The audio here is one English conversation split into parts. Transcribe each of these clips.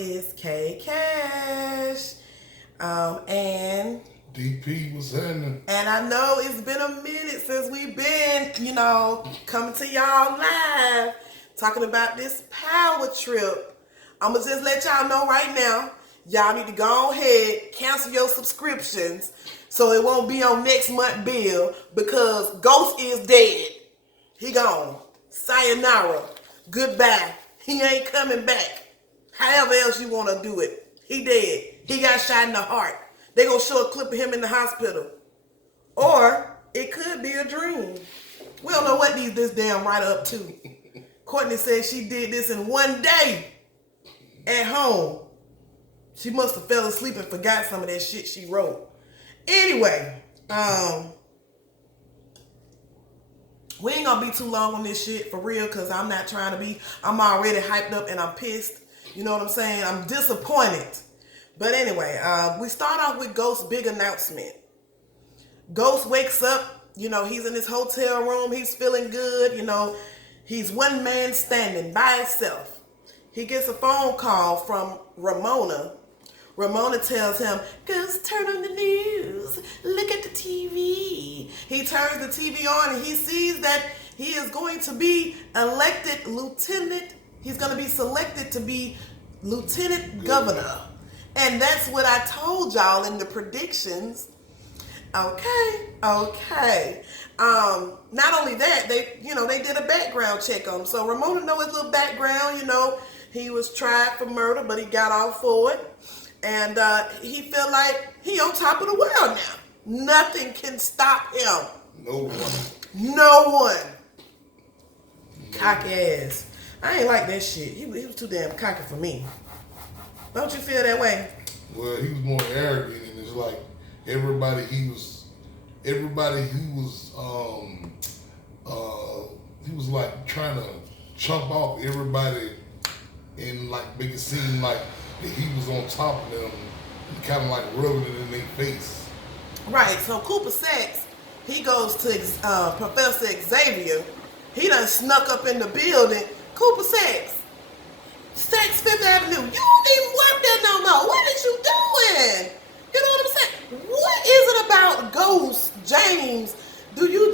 is K Cash. And DP was happening. And I know it's been a minute since we've been, coming to y'all live, talking about this power trip. I'm going to just let y'all know right now, y'all need to go ahead, cancel your subscriptions so it won't be on next month's bill because Ghost is dead. He gone. Sayonara. Goodbye. He ain't coming back. However else you want to do it. He dead. He got shot in the heart. They gonna show a clip of him in the hospital. Or it could be a dream. We don't know what this damn writer up to. Courtney said she did this in one day at home. She must have fell asleep and forgot some of that shit she wrote. Anyway, we ain't gonna be too long on this shit for real because I'm not trying to be. I'm already hyped up and I'm pissed. You know what I'm saying? I'm disappointed. But anyway, we start off with Ghost's big announcement. Ghost wakes up, he's in his hotel room, he's feeling good, he's one man standing by himself. He gets a phone call from Ramona. Ramona tells him, Ghost, turn on the news, look at the TV. He turns the TV on and he sees that he is going to be elected lieutenant. He's going to be selected to be lieutenant governor. And that's what I told y'all in the predictions. Okay. Not only that, they did a background check on him. So Ramona knows his little background, he was tried for murder, but he got off for it. And he feel like he on top of the world now. Nothing can stop him. No one. Cocky ass. I ain't like that shit. He was too damn cocky for me. Don't you feel that way? Well, he was more arrogant, and it's like everybody he was like trying to chump off everybody and like make it seem like that he was on top of them and kind of like rubbing it in their face. Right. So Cooper Saxe, he goes to Professor Xavier. He done snuck up in the building. Cooper Saxe. Saks Fifth Avenue, you don't even work there no more. What is you doing? You know what I'm saying? What is it about Ghost, James? You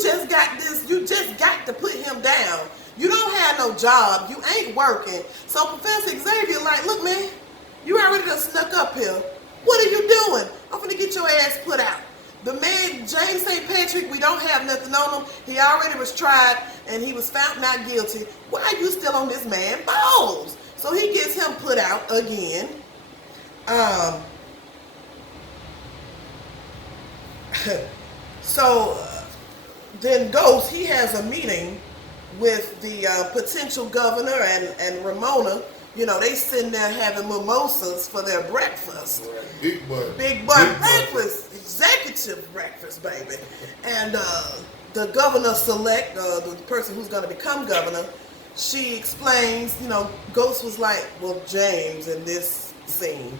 just got to put him down. You don't have no job. You ain't working. So Professor Xavier like, look man, you already done snuck up here. What are you doing? I'm finna get your ass put out. The man, James St. Patrick, we don't have nothing on him. He already was tried and he was found not guilty. Why are you still on this man's balls? So he gets him put out again. Then Ghost, he has a meeting with the potential governor and Ramona. They sitting there having mimosas for their breakfast. Right. Big butt breakfast. Executive breakfast, baby. And the governor select, the person who's going to become governor, she explains, Ghost was like, well, James in this scene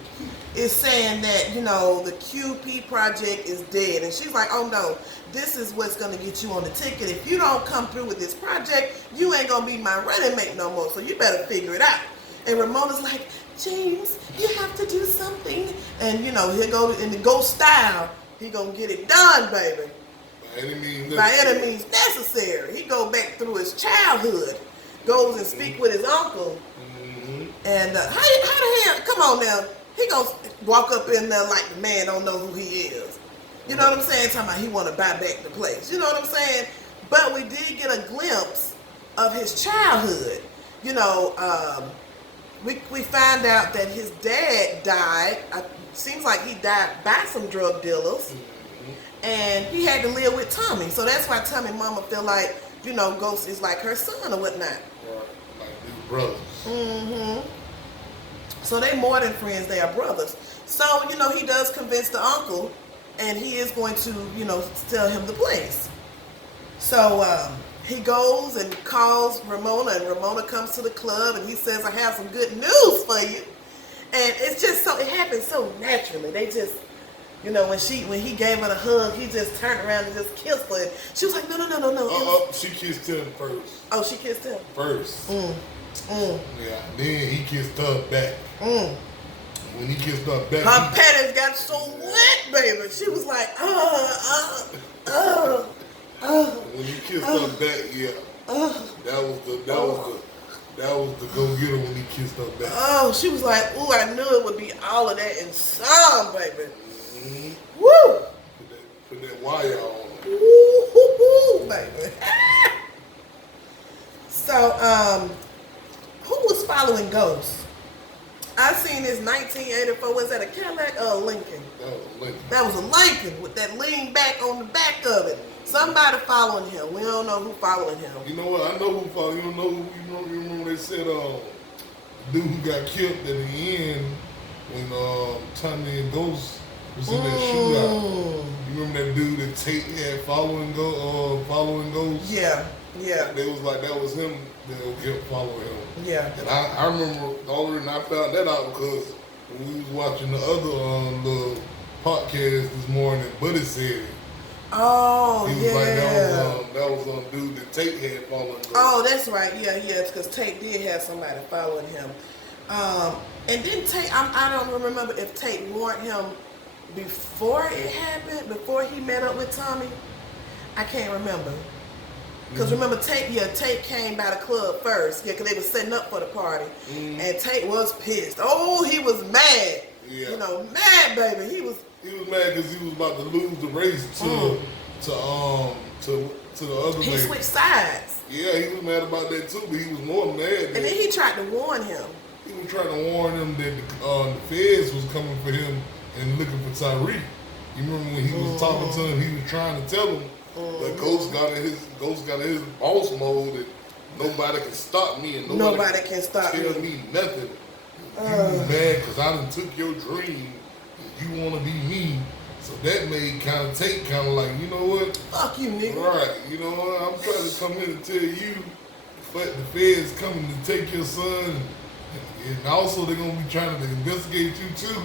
is saying that, the QP project is dead. And she's like, oh no, this is what's going to get you on the ticket. If you don't come through with this project, you ain't going to be my running mate no more. So you better figure it out. And Ramona's like, James, you have to do something. And, he'll go in the Ghost style. He going to get it done, baby. By any means necessary. He go back through his childhood. Goes and speak with his uncle. Mm-hmm. And how the hell, come on now, he gonna walk up in there like the man don't know who he is. You know what I'm saying? Talking about he want to buy back the place. You know what I'm saying? But we did get a glimpse of his childhood. We find out that his dad died. Seems like he died by some drug dealers. Mm-hmm. And he had to live with Tommy. So that's why Tommy mama feel like, Ghost is like her son or whatnot. Like his brothers. Mm-hmm. So they more than friends, they are brothers. So, he does convince the uncle, and he is going to, tell him the place. So he goes and calls Ramona, and Ramona comes to the club, and he says, I have some good news for you. And it's just it happens so naturally. They just, when he gave her the hug, he just turned around and just kissed her. She was like, no. She kissed him first. Oh, she kissed him? First. Yeah, then he kissed her back. when he kissed her back. Her panties got so wet, baby. She was like, When he kissed her back, yeah. That was the go-getter when he kissed her back. Oh, she was like, ooh, I knew it would be all of that in some, baby. Mm-hmm. Woo! Put that wire on. Woo, baby. So, who was following Ghost? I seen this 1984. Was that a Cadillac or a Lincoln? That was a Lincoln. That was a Lincoln with that lean back on the back of it. Somebody following him. We don't know who following him. You know what? I know who followed. You don't know who. You remember they said the dude who got killed at the end when Tommy and Ghost was in that shootout. You remember that dude that Tate had following Ghost? Yeah. Yeah. They was like that was him that kept following him. Yeah. And I remember the only reason I found that out because when we was watching the other the podcast this morning, Buddy said it. Oh, he was yeah. Like that was dude that Tate had following Ghost. Oh, that's right. Yeah, it's because Tate did have somebody following him. And then Tate, I don't remember if Tate warned him before it happened, before he met up with Tommy. I can't remember. Because remember, Tate came by the club first, because they were setting up for the party. And Tate was pissed. Oh, he was mad. Yeah. You know, mad, baby. He was mad because he was about to lose the race to the other He lady. switched sides. Yeah, he was mad about that too, but he was more mad. And then he tried to warn him. He was trying to warn him that the feds was coming for him and looking for Tyreek. You remember when he was talking to him, he was trying to tell him that Ghost got in his boss mode and nobody can stop me and nobody can stop tell me nothing. You was mad because I done took your dream and you want to be me. So that made kind of Tate kind of like, you know what? Fuck you, nigga. Right. You know what? I'm trying to come here to tell you the feds coming to take your son. And also they're going to be trying to investigate you too.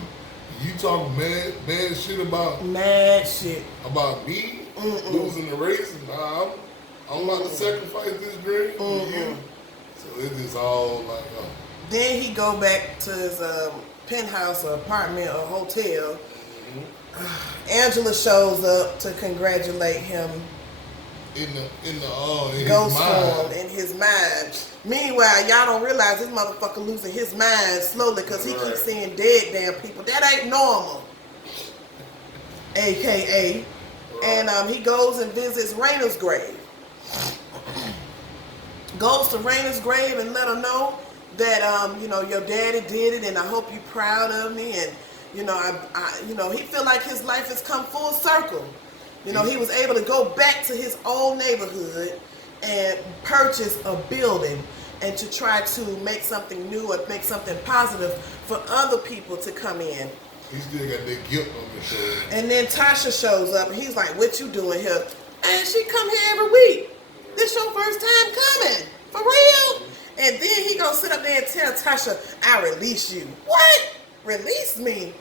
You talking mad shit about me losing the race, and I'm about to sacrifice this dream for you. So it's just all like. Then he go back to his penthouse or apartment or hotel. Angela shows up to congratulate him. In Ghost his mind. form in his mind. Meanwhile, y'all don't realize this motherfucker losing his mind slowly because he keeps seeing dead damn people. That ain't normal. AKA. And he goes and visits Raina's grave. Goes to Raina's grave and let her know that your daddy did it and I hope you're proud of me, and he feel like his life has come full circle. He was able to go back to his old neighborhood and purchase a building and to try to make something new or make something positive for other people to come in. He still got that guilt on his shoulder. And then Tasha shows up and he's like, what you doing here? And she come here every week. This your first time coming. For real? And then he gonna sit up there and tell Tasha, I release you. What? Release me?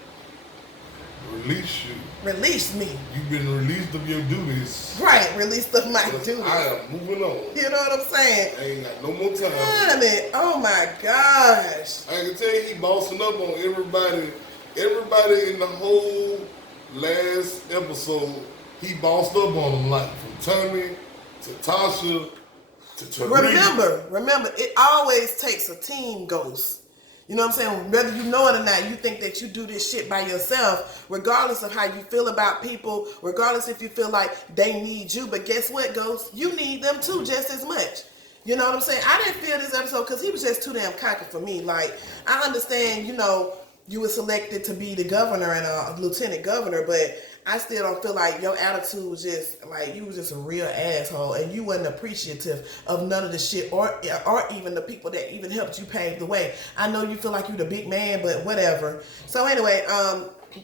Release you. Release me. You've been released of your duties. Right, released of my duties. I am moving on. You know what I'm saying? I ain't got no more time. Damn it. Oh my gosh. I can tell you he bossing up on everybody. Everybody in the whole last episode, he bossed up on them, like from Tommy to Tasha to Tariq. Remember, it always takes a team, Ghost. You know what I'm saying? Whether you know it or not, you think that you do this shit by yourself, regardless of how you feel about people, regardless if you feel like they need you. But guess what, Ghost? You need them too just as much. You know what I'm saying? I didn't feel this episode because he was just too damn cocky for me. Like, I understand, you were selected to be the governor and a lieutenant governor, but I still don't feel like your attitude was just like you was just a real asshole and you wasn't appreciative of none of the shit or even the people that even helped you pave the way. I know you feel like you're the big man, but whatever. So anyway,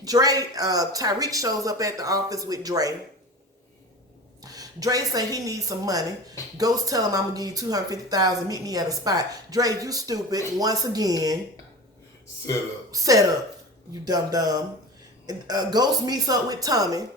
Tyreek shows up at the office with Dre. Dre say he needs some money. Ghost tell him I'm gonna give you $250,000. Meet me at a spot. Dre, you stupid once again. Set up. You dumb. Ghost meets up with Tommy.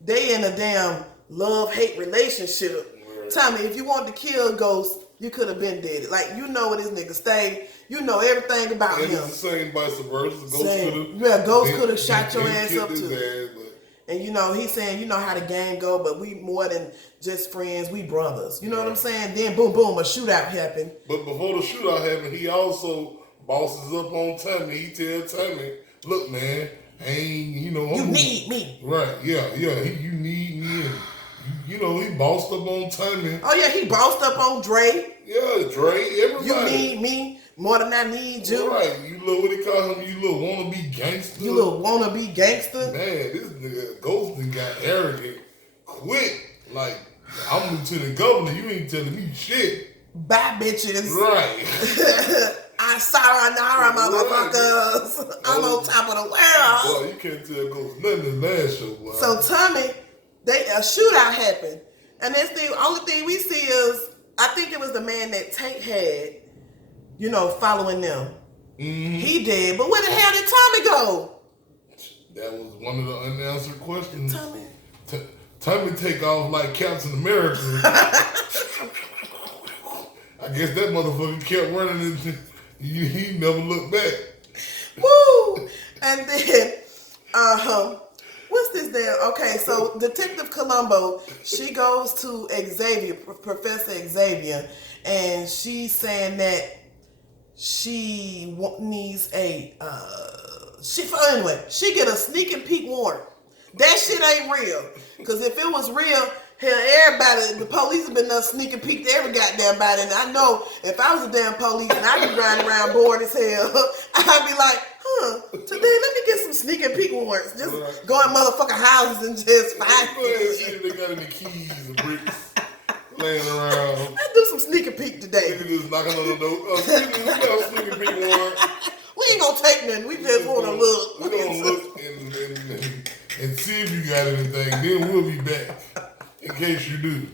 They in a damn love-hate relationship. Right. Tommy, if you want to kill Ghost, You could have been dead. Like, you know where this nigga stay. You know everything about and him. it's the same vice versa. Ghost could have shot your ass up too. Ass, and you know, he's saying, you know how the game go, but we more than just friends, we brothers. You know what I'm saying? Then boom, boom, a shootout happened. But before the shootout happened, he also bosses up on Tommy. He tell Tommy, look, man, you need me. Right, yeah. You need me. And, you know, he bossed up on Tommy. Oh, yeah, he bossed up on Dre. Yeah, Dre, everybody. You need me more than I need you. Right, you little, what he call him? You little wannabe gangster. You little wannabe gangster. Man, this nigga Ghost got arrogant quick. Like, I'm lieutenant governor, you ain't telling me shit. Bye, bitches. Right. I'm sayonara, motherfuckers. Right. I'm on top of the world. Boy, you can't tell Ghost nothing in the last show, boy. So Tommy, a shootout happened. And that's the only thing we see is, I think it was the man that Tate had, you know, following them. Mm-hmm. He did. But where the hell did Tommy go? That was one of the unanswered questions. Tommy. Tommy take off like Captain America. I guess that motherfucker kept running and he never looked back. Woo! And then, what's this damn? Okay, so Detective Columbo, she goes to Xavier, Professor Xavier, and she's saying that she needs she get a sneak and peek warrant. That shit ain't real. Because if it was real, hell, everybody, the police have been sneak and peeked every goddamn body. And I know if I was a damn police and I be riding around bored as hell, I'd be like, today let me get some sneak and peek warrants. Just go in motherfucking houses and just find shit. They got any keys and bricks laying around. Let's do some sneak and peek today. We just knocking on the door. Excuse me, we got a sneak and peek warrant. We ain't gonna take none. We just want to look. We're gonna look and see if you got anything. Then we'll be back in case you do.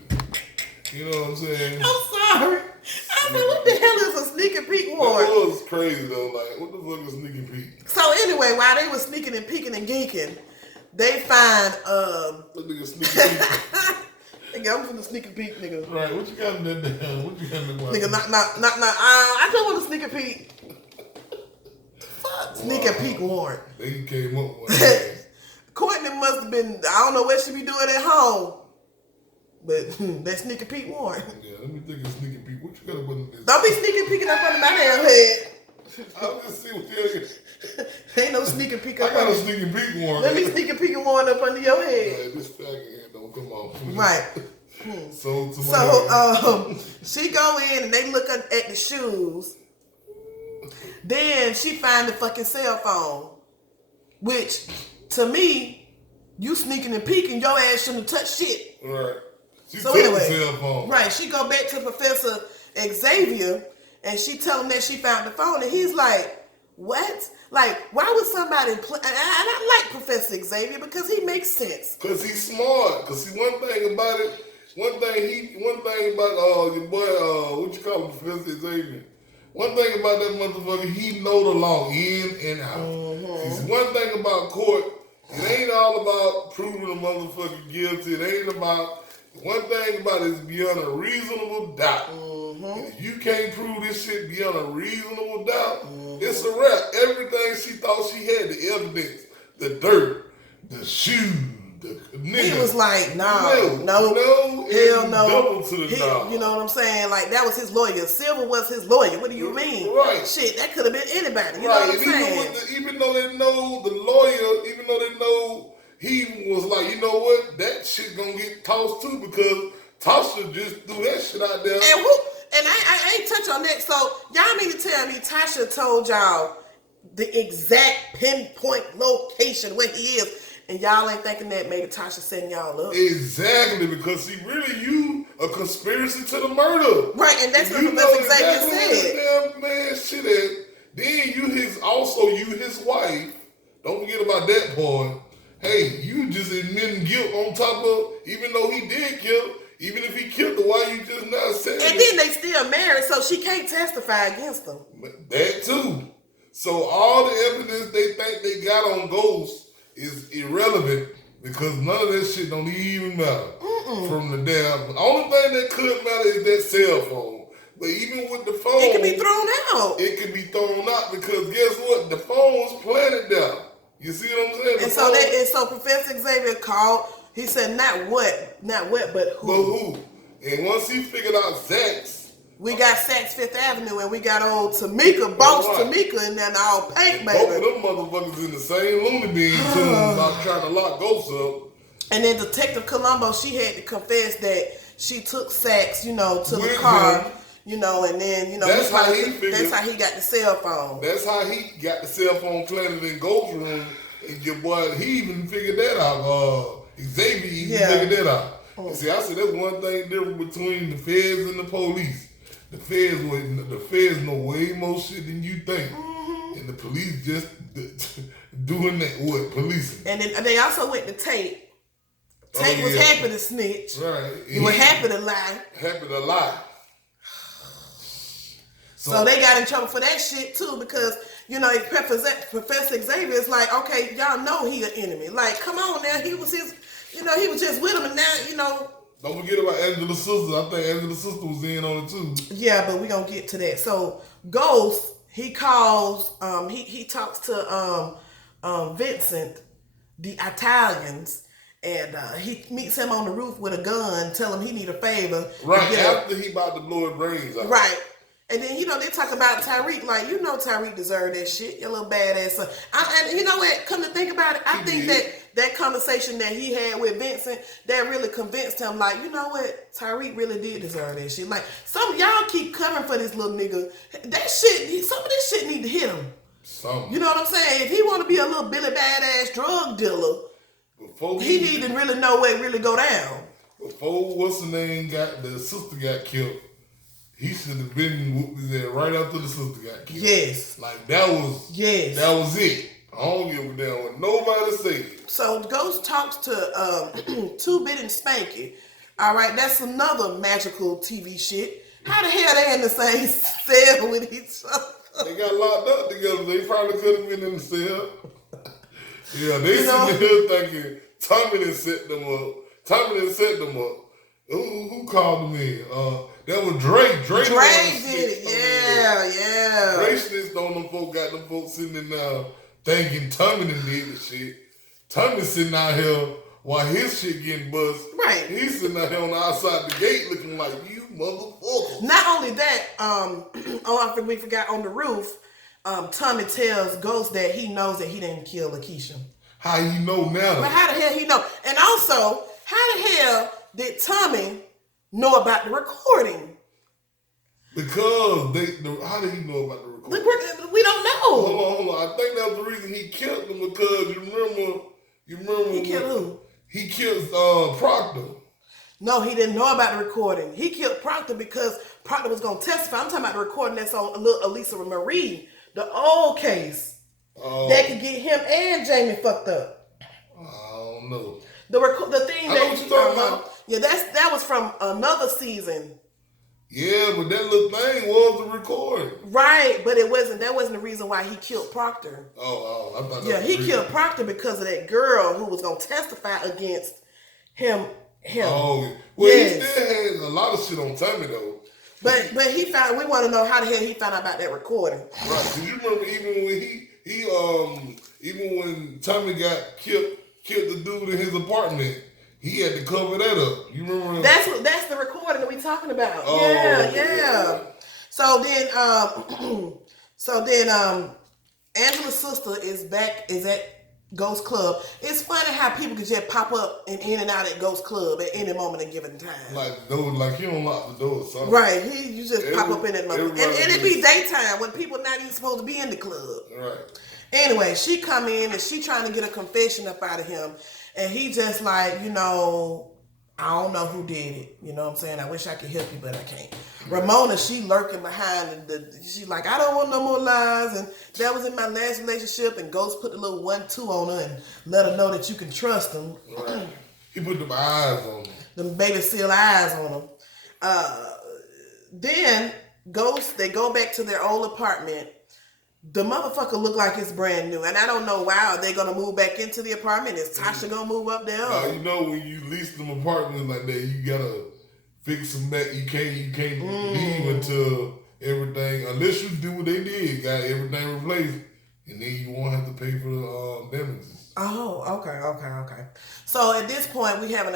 You know what I'm saying? I'm sorry. I said, what the hell is a sneak and peek warrant? That was crazy though. Like, what the fuck is sneak and peek? So anyway, while they were sneaking and peeking and geeking, they find That nigga sneak and peek. Nigga, I'm from the sneak and peek, nigga. Right, what you got in that damn? What you got in that? Nigga, I don't want to sneak and peek. Fuck, sneak and peek warrant. They came up with that. Courtney must have been, I don't know what she be doing at home. But that sneak and peek warrant. Yeah, let me think of sneak and peek. What you got up under this? Don't be sneak and peeking up under my damn head. I'll just see what the hell is. Ain't no sneak and peek up. I got a sneak and peek warrant. Let me sneak and peek warrant up under your head. Right, this faggot here don't come off. Right. So she go in and they look at the shoes. Then she find the fucking cell phone. Which, to me, you sneaking and peeking, your ass shouldn't have touched shit. Right. So anyway, the cell phone. Right, she go back to Professor Xavier and she tell him that she found the phone and he's like, what? Like, why would somebody play? And I like Professor Xavier because he makes sense. Because he's smart. Because see, one thing about your boy, what you call him, Professor Xavier? One thing about that motherfucker, he know the law in and out. Mm-hmm. See, one thing about court, it ain't all about proving a motherfucker guilty. It ain't about, one thing about it is beyond a reasonable doubt. Mm-hmm. If you can't prove this shit beyond a reasonable doubt, it's a wrap. Everything she thought she had, the evidence, the dirt, the shoes, he was like, no, hell no. You know what I'm saying? Like, that was his lawyer. Silver was his lawyer. What do you mean? Right. Shit, that could have been anybody. You know what I'm saying? Even though they know the lawyer, even though they know he was like, you know what? That shit gonna get tossed too because Tasha just threw that shit out there. And I ain't touch on that. So, y'all mean to tell me Tasha told y'all the exact pinpoint location where he is? And y'all ain't thinking that maybe Tasha setting y'all up. Exactly, because he really you a conspiracy to the murder. Right, and that's what Professor Xavier said. Damn man shit at. Then you his wife. Don't forget about that part. Hey, you just admitting guilt on top of, even though he did kill, even if he killed her, why you just not saying And then they still married, so she can't testify against them. That too. So all the evidence they think they got on Ghost is irrelevant because none of that shit don't even matter. From the damn, the only thing that could matter is that cell phone. But even with the phone, it can be thrown out. It can be thrown out because guess what? The phone was planted there. You see what I'm saying? So Professor Xavier called. He said, not what, but who. But who? And once he figured out Zach's, we got Saks Fifth Avenue, and we got old Tamika, Boss Tamika, and then all pink, baby. Both of them motherfuckers in the same loony bin too, about trying to lock Ghost up. And then Detective Columbo, she had to confess that she took Saks, to the car, and then, that's how he got the cell phone. That's how he got the cell phone planted in Ghost's room. And your boy, he even figured that out. Xavier even figured that out. And see, I said that's one thing different between the feds and the police. The feds know way more shit than you think. Mm-hmm. And the police just doing that, policing. And then they also went to Tate. Tate was happy to snitch. Right. He was happy to lie. Happy to lie. So they got in trouble for that shit too because, Professor Xavier is like, okay, y'all know he an enemy. Like, come on now, he was just with him and now, Don't forget about Angela's sister. I think Angela's sister was in on it too. Yeah, but we're going to get to that. So Ghost, he calls, he talks to Vincent, the Italians, and he meets him on the roof with a gun, tell him he need a favor. Right, after he about to blow his brains out. Right. And then, they talk about Tyreek, like, Tyreek deserved that shit, your little badass son. And you know what, come to think about it, I think that conversation that he had with Vincent, that really convinced him, like, you know what, Tyreek really did deserve that shit. Like, some of y'all keep covering for this little nigga. That shit, some of this shit need to hit him. Some. You know what I'm saying? If he want to be a little Billy badass drug dealer, he need to really know where it really go down. Before the sister got killed, he should have been whooped his ass right after the sister got killed. Yes. Like, that was it. I don't give a damn what nobody say. So, Ghost talks to Two-Bit and Spanky. All right, that's another magical TV shit. How the hell they in the same cell with each other? They got locked up together. They probably could have been in the cell. Yeah, they sitting here thinking Tommy done set them up. Who called them in? That was Drake. Drake did it. Yeah. Drake snitched on them folks, got them folks sitting in there thinking Tommy done did the shit. Tommy sitting out here while his shit getting buzzed. Right. He's sitting out here on the outside the gate looking like, you motherfucker. Not only that, I think we forgot on the roof, Tommy tells Ghost that he knows that he didn't kill Lakeisha. How you know now? But how the hell he know? And also, how the hell did Tommy know about the recording? Because how did he know about the recording? We don't know. Hold on. I think that was the reason he killed him because you remember he killed who? He killed Proctor. No, he didn't know about the recording. He killed Proctor because Proctor was going to testify. I'm talking about the recording that's on Elisa Marie, the old case that could get him and Jamie fucked up. I don't know. The thing that what you're talking about. Yeah, that was from another season. Yeah, but that little thing was the recording. Right, but it wasn't. That wasn't the reason why he killed Proctor. I thought that was he killed Proctor because of that girl who was gonna testify against him. Oh, well, yes. He still has a lot of shit on Tommy though. But we want to know how the hell he found out about that recording. Right, because you remember even when Tommy got killed the dude in his apartment. He had to cover that up. You remember? That's the recording that we talking about. Oh, yeah. So then Angela's sister is at Ghost Club. It's funny how people can just pop up and in and out at Ghost Club at any moment at given time. Like you don't lock the door or something. Right. You just pop up in that moment. And it be daytime when people not even supposed to be in the club. Right. Anyway, she come in and she trying to get a confession up out of him. And he just like, I don't know who did it. You know what I'm saying? I wish I could help you, but I can't. Ramona, she lurking behind. She like, I don't want no more lies. And that was in my last relationship. And Ghost put the little 1-2 on her and let her know that you can trust him. Right. He put them eyes on them. Them baby seal eyes on them. Then Ghost, they go back to their old apartment. The motherfucker look like it's brand new. And I don't know why they gonna move back into the apartment. Is Tasha gonna move up there? When you lease them apartments like that, you gotta fix them back. You can't leave until everything, unless you do what they did, got everything replaced, and then you won't have to pay for the damages. Oh, okay. So at this point, we having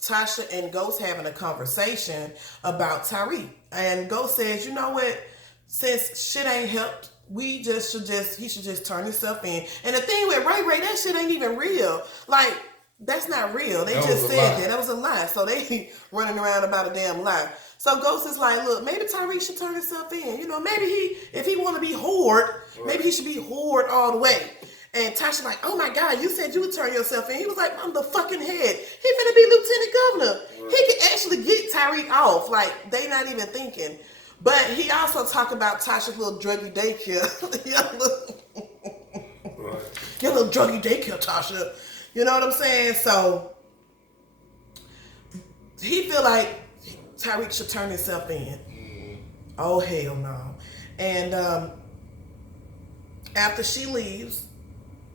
Tasha and Ghost having a conversation about Tyreek, and Ghost says, you know what? Since shit ain't helped, he should just turn himself in. And the thing with Ray, that shit ain't even real. Like, that's not real. They just said that was a lie. So they running around about a damn lie. So Ghost is like, look, maybe Tyreek should turn himself in. You know, maybe if he want to be whored, maybe he should be whored all the way. And Tasha like, oh my God, you said you would turn yourself in. He was like, I'm the fucking head. He finna be lieutenant governor. Right. He could actually get Tyreek off. Like, they not even thinking. But he also talked about Tasha's little druggy daycare. Your little druggy daycare, Tasha. You know what I'm saying? So he feel like Tyreek should turn himself in. Oh, hell no. And after she leaves,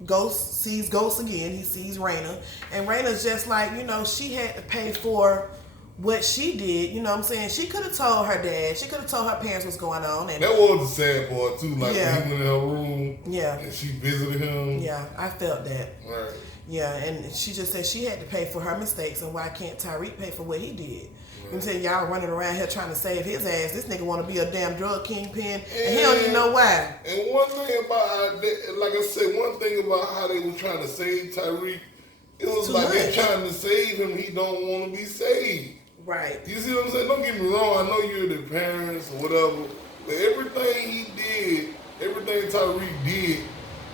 Ghost sees Ghost again. He sees Raina. And Raina's just like, you know, she had to pay for what she did. You know what I'm saying? She could have told her dad. She could have told her parents what's going on. And that was a sad part, too. Like, when he went in her room and she visited him. Yeah, I felt that. Right. Yeah, and she just said she had to pay for her mistakes, and why can't Tyreek pay for what he did? I'm saying y'all running around here trying to save his ass. This nigga want to be a damn drug kingpin, and he don't even know why. And one thing about, like I said, one thing about how they were trying to save Tyreek, it was like they trying to save him. He don't want to be saved. Right. You see what I'm saying? Don't get me wrong. I know you're the parents or whatever, but everything he did, everything Tyreek did,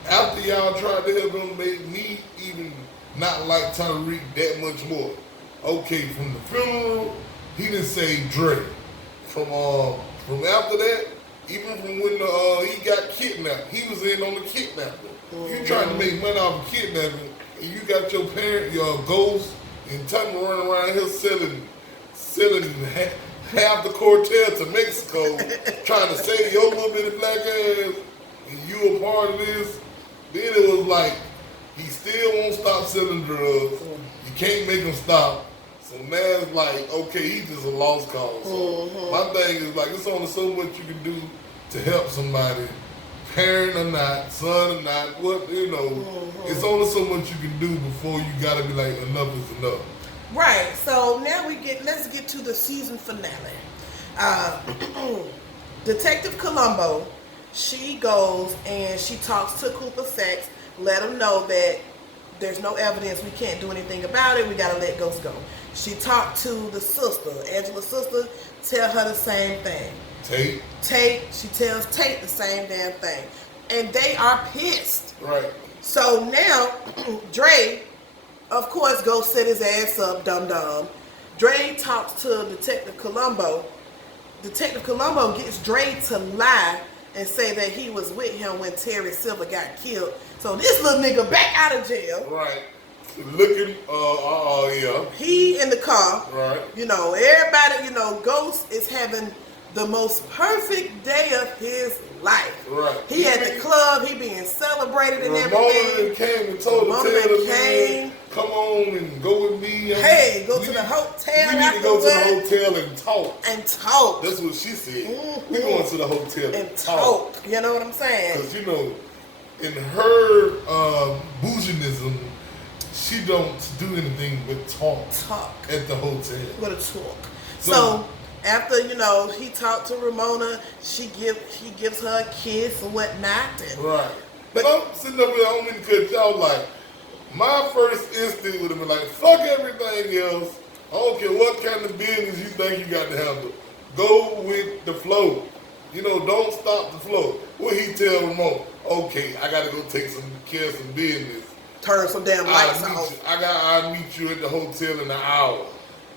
after y'all tried to help him, made me even not like Tyreek that much more. Okay, from the funeral, he didn't save Dre. From after that, even from when he got kidnapped, he was in on the kidnapping. You trying to make money off of kidnapping, and you got your parent, your Ghost, and Tubman running around here selling half the cartel to Mexico, trying to save your little bit of black ass, and you a part of this. Then it was like, he still won't stop selling drugs. You can't make him stop. So now it's like, okay, he's just a lost cause. So my thing is like, it's only so much you can do to help somebody, parent or not, son or not, what, you know. It's only so much you can do before you gotta be like, enough is enough. Right. So now let's get to the season finale. Detective Columbo, she goes and she talks to Cooper Sacks, let him know that there's no evidence, we can't do anything about it, we gotta let Ghost go. She talked to the sister, Angela's sister, tell her the same thing. Tate, she tells Tate the same damn thing. And they are pissed. Right. So now, Dre, of course, Ghost set his ass up, dum-dum. Dre talks to Detective Columbo. Detective Columbo gets Dre to lie and say that he was with him when Terry Silver got killed. So this little nigga back out of jail. Right. Looking, yeah. He in the car. Right. You know, everybody, you know, Ghost is having the most perfect day of his life. Right. He at the club, he being celebrated and Ramona everything. Came and told the man, come on and go with me. Hey, go to the hotel. We need to go to the hotel and talk. And talk. That's what she said. We going to the hotel and talk. You know what I'm saying? Because, you know, in her bouginism, she don't do anything but talk. At the hotel. With a talk. So after, you know, he talked to Ramona, he gives her a kiss and whatnot. Right. But I'm sitting up here, I don't mean to cut y'all, like, my first instinct would have been like, fuck everything else. I don't care what kind of business you think you got to handle. Go with the flow. You know, don't stop the flow. What he tell Ramona? Okay, I got to go take care of some business. Turn some damn lights off. I'll meet you at the hotel in an hour.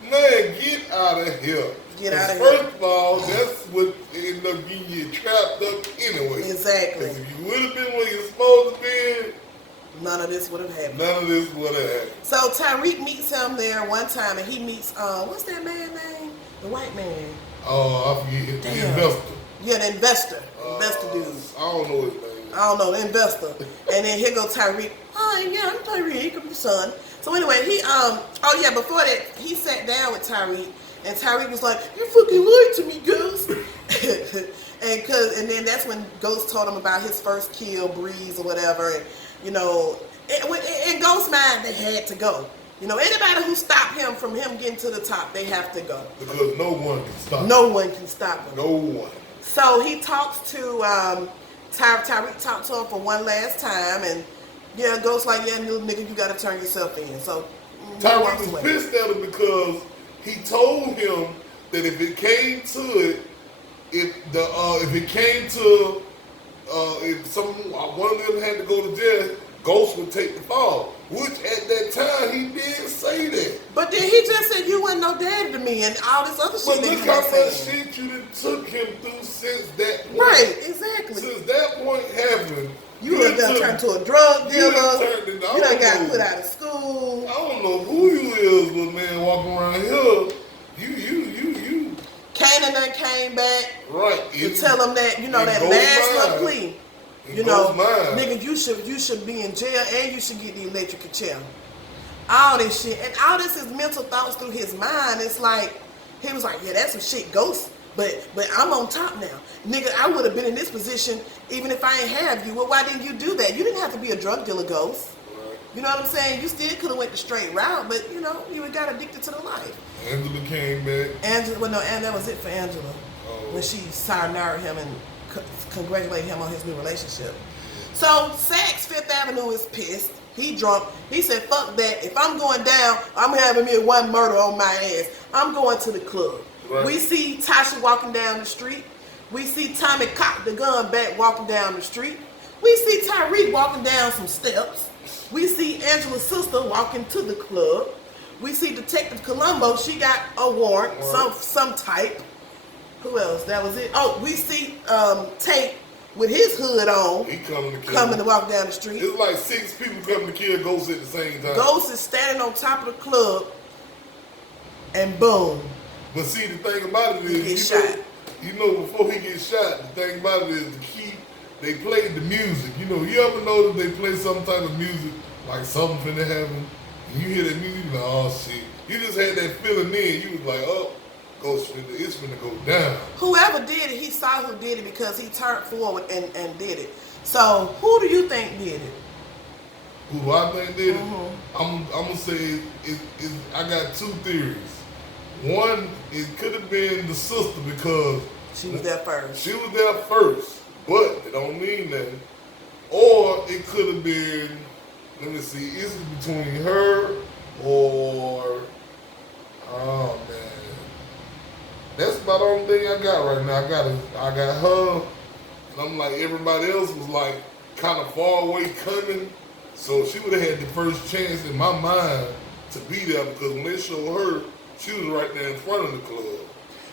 Man, get out of here. Get out of here. First of all, that's what ended up getting you trapped up anyway. Exactly. Because if you would have been where you're supposed to be, none of this would have happened. None of this would have happened. So Tyreek meets him there one time, and he meets, what's that man's name? The white man. Oh, I forget. The investor. Yeah, the investor. Investor dude. I don't know his name. I don't know, the investor. And then here go Tyreek. Hi, yeah, I'm Tyreek. I'm your son. So anyway, before that, he sat down with Tyreek And Tyreek was like, "You fucking lied to me, Ghost." and then that's when Ghost told him about his first kill, Breeze or whatever, and you know, in Ghost's mind, they had to go. You know, anybody who stopped him from him getting to the top, they have to go. Because no one can stop him. No one can stop him. No one. So he talks to Tyreek talked to him for one last time, and yeah, Ghost like, yeah, little nigga, you gotta turn yourself in. So Tyreek was pissed at him because he told him that if it came to it, if one of them had to go to jail, Ghost would take the fall. Which at that time he did say that. But then he just said you wasn't no daddy to me and all this other shit. But look how much shit you done took him through since that point. Right, exactly. Since that point happened, you done turned to a drug dealer. You done got put out of school. I don't know who you is, but man, walking around here, you. Kanan done came back. Right. To tell him that, you know, that last little plea. You know, nigga, you should be in jail and you should get the electric chair. All this shit. And all this is mental thoughts through his mind. It's like, he was like, yeah, that's some shit, Ghost. But I'm on top now. Nigga, I would have been in this position even if I ain't have you. Well, why didn't you do that? You didn't have to be a drug dealer, Ghost. Right. You know what I'm saying? You still could have went the straight route, but, you know, you got addicted to the life. Angela came back. And that was it for Angela. When she sayonara him and congratulate him on his new relationship. So Sax Fifth Avenue is pissed. He drunk. He said, fuck that. If I'm going down, I'm having me one murder on my ass. I'm going to the club. Right. We see Tasha walking down the street. We see Tommy cock the gun back walking down the street. We see Tyreek walking down some steps. We see Angela's sister walking to the club. We see Detective Columbo. She got a warrant, some type. Who else? That was it. Oh, we see Tate with his hood on. He coming to walk down the street. It's like 6 people coming to kill Ghost at the same time. Ghost is standing on top of the club, and boom. But see, the thing about it is, he gets shot. You know, before he gets shot, the thing about it is they played the music. You know, you ever know that they play some type of music, like something finna happen, and you hear that music, you like, oh shit. You just had that feeling then. You was like, oh. It's finna go down. Whoever did it, he saw who did it because he turned forward and did it. So, who do you think did it? Who do I think did it? I'm gonna say I got 2 theories. One, it could have been the sister because she was there first. She was there first, but it don't mean nothing. Or it could have been, let me see, is it between her or, oh man. That's about the only thing I got right now. I got her, and I'm like, everybody else was like kind of far away coming, so she would have had the first chance in my mind to be there because when they showed her, she was right there in front of the club.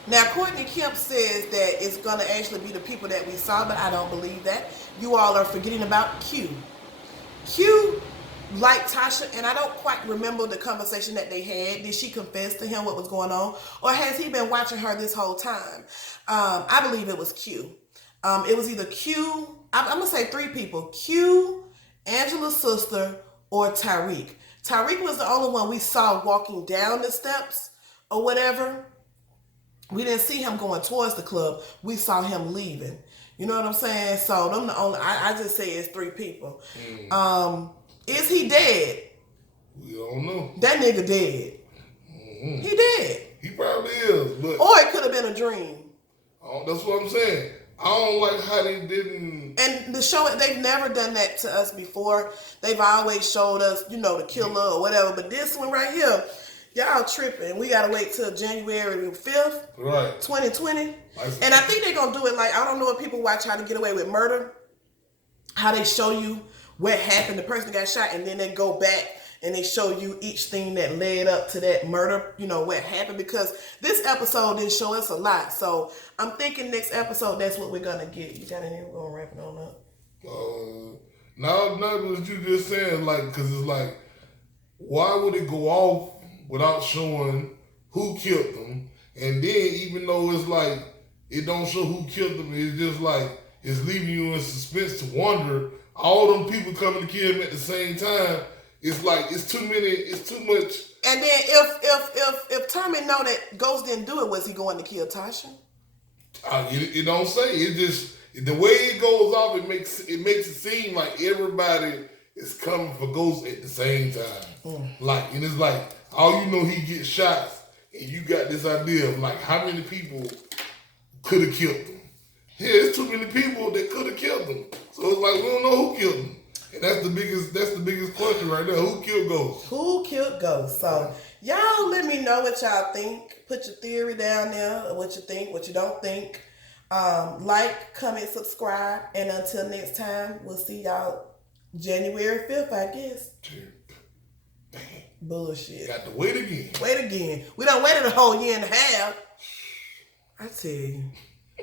Now, Courtney Kemp says that it's going to actually be the people that we saw, but I don't believe that. You all are forgetting about Q. Q liked Tasha, and I don't quite remember the conversation that they had. Did she confess to him what was going on? Or has he been watching her this whole time? I believe it was Q. It was either Q, I'm going to say 3 people. Q, Angela's sister, or Tyreek. Tyreek was the only one we saw walking down the steps or whatever. We didn't see him going towards the club. We saw him leaving. You know what I'm saying? So them the only, I just say it's 3 people. Is he dead? We don't know. That nigga dead. He dead. He probably is, but or it could have been a dream. That's what I'm saying. I don't like how they didn't. And the show, they've never done that to us before. They've always showed us, you know, the killer or whatever. But this one right here, y'all tripping. We gotta wait till January 5th, right, 2020. And I think they're gonna do it like, I don't know if people watch How to Get Away with Murder, how they show you what happened, the person got shot, and then they go back and they show you each thing that led up to that murder, you know, what happened, because this episode didn't show us a lot. So I'm thinking next episode, that's what we're going to get. You got anything? We're going to wrap it on up. No, what you just saying, like, because it's like, why would it go off without showing who killed them? And then even though it's like, it don't show who killed them, it's just like, it's leaving you in suspense to wonder, all them people coming to kill him at the same time, It's like it's too many. It's too much. And then if Tommy know that Ghost didn't do it, was he going to kill Tasha? It don't say. It just the way it goes off. It makes it seem like everybody is coming for Ghost at the same time. Like, and it's like all you know, he gets shots, and you got this idea of like how many people could have killed him. Yeah, there's too many people that could have killed him. So it's like we don't know who killed him. And that's the biggest question right there. Who killed Ghost? Who killed Ghost? So y'all let me know what y'all think. Put your theory down there, what you think, what you don't think. Like, comment, subscribe, and until next time, we'll see y'all January 5th, I guess. Bullshit. Got to wait again. Wait again. We done waited a whole year and a half. I tell you.